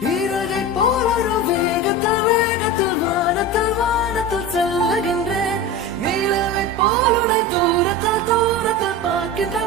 இறகை போல் ஒரு வேகத்தில் வேகத்தில் வானத்தில் வானத்தில் செல்லுகின்றேன். நிலவை போல் உன்னை தூரத்தில் தூரத்தில் பார்க்கின்ற